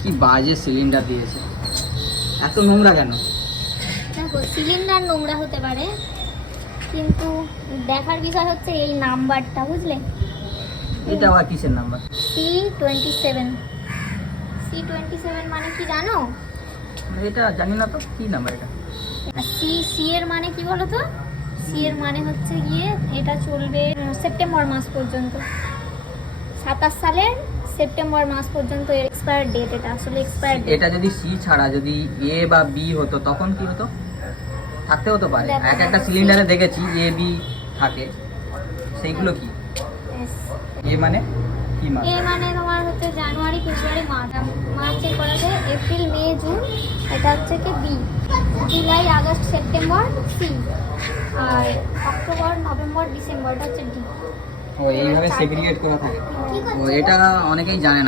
কি বাজে সিলিন্ডার দিয়েছে, এত নোংরা কেন? দেখো সিলিন্ডার নোংরা হতে পারে, কিন্তু দেখার বিষয় হচ্ছে এই নাম্বারটা, বুঝলে? এটা আবার কিসের নাম্বার? C27। C27 মানে কি জানো? এটা জানি না তো, কি নাম্বার এটা? সি এর মানে কি বলো তো? সি এর মানে হচ্ছে গিয়ে এটা চলবে সেপ্টেম্বর মাস পর্যন্ত, 27 সালের সেপ্টেম্বর মাস পর্যন্ত এর এক্সপায়ার ডেট। এটা আসলে এক্সপায়ার ডেট। এটা যদি সি ছাড়া যদি এ বা বি হতো তখন কি হতো? থাকতেও তো পারে, দেখো, একটা সিলিন্ডারে দেখেছি এ বি থাকে, সেইগুলো কি? এ মানে কি মাস? এ মানে তোমার হচ্ছে জানুয়ারি, ফেব্রুয়ারি, মার্চ। মার্চের পরে এপ্রিল, মে, জুন, এটা হচ্ছে কি B. July, August, September C, আর অক্টোবর, নভেম্বর, ডিসেম্বর এটা হচ্ছে ডি। ও এইভাবে সেগ্রিগেট করা থাকে। ও এটা অনেকেই জানে না।